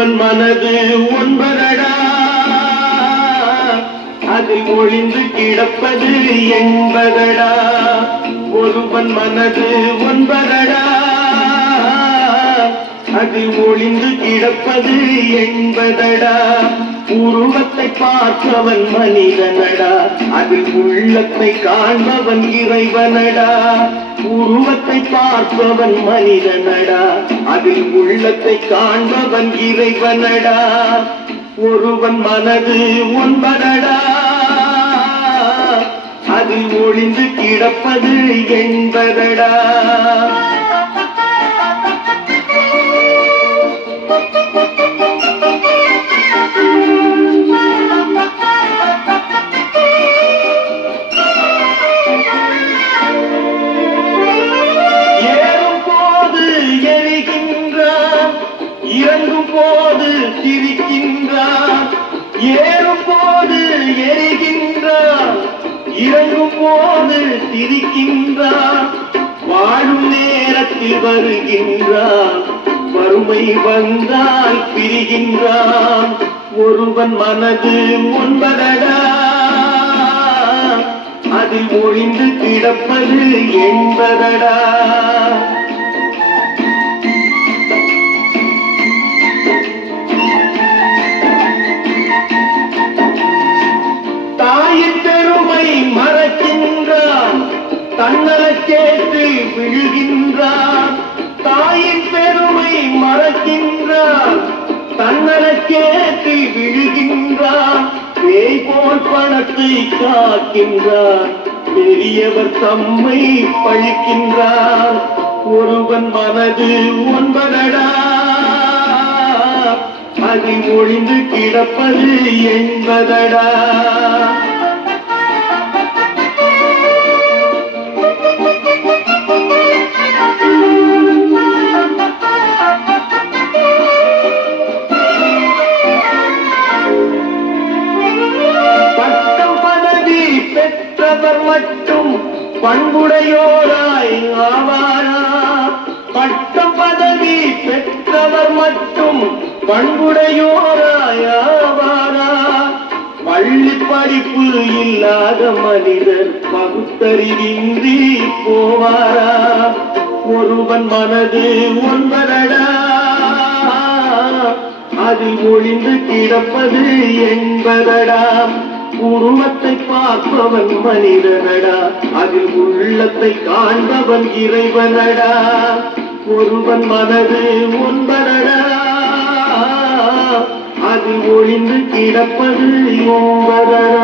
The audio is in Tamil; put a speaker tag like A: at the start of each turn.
A: ஒருவன் மனது ஒன்பதடா. அதில் ஒளிந்து கிடப்பது என்பதடா. ஒருவன் மனது ஒன்பதடா. அதில் ஒளிந்து கிடப்பது என்பதடா. உருவத்தை பார்ப்பவன் மனிதனடா. அதில் உள்ளத்தை காண்பவன் இறைவனடா. உருவத்தை பார்ப்பவன் மனிதனடா. அதில் உள்ளத்தை காண்பவன் இறைவனடா. ஒருவன் மனது ஒன்பதடா அதில் ஒளிந்து கிடப்பது என்பதடா. இறங்கும் போது சிரிக்கின்றான் ஏறும் போது எரிகின்றார். இறங்கும் போது திரிக்கின்றார் வாழும் நேரத்தில் வருகின்றார். வறுமை வந்தால் பிரிகின்றான் ஒருவன் மனது ஒன்பதடா அதில் ஒழிந்து கிடப்பது என்பதடா. தன்னலக்கேட்டு விழுகின்றான் தாயின் பெருமை மறக்கின்றான் தன்னலக்கேட்டு விழுகின்றான் பேய் போல் பணத்தை காக்கின்றான் பெரியவர் தம்மை பழிக்கின்றார். ஒருவன் மனது ஒன்பதடா. அதில் ஒழிந்து கிடப்பது என்பதடா. மட்டும் பண்புடையோராய் ஆவாரா? பட்டம் பதவி பெற்றவர் மட்டும் பண்புடையோராய் ஆவாரா? பள்ளி படிப்பு இல்லாத மனிதர் பகுத்தறிவின்றி போவாரா? ஒருவன் மனது ஒன்பதடா? அதில் ஒளிந்து கிடப்பது என்பதடா? குடும்பத்தை பார்ப்பவன் மனிதனடா. அதில் உள்ளத்தை காண்பவன் இறைவனடா. ஒருவன் மனது ஒன்பதடா அதில் ஒளிந்து கிடப்பது என்பதடா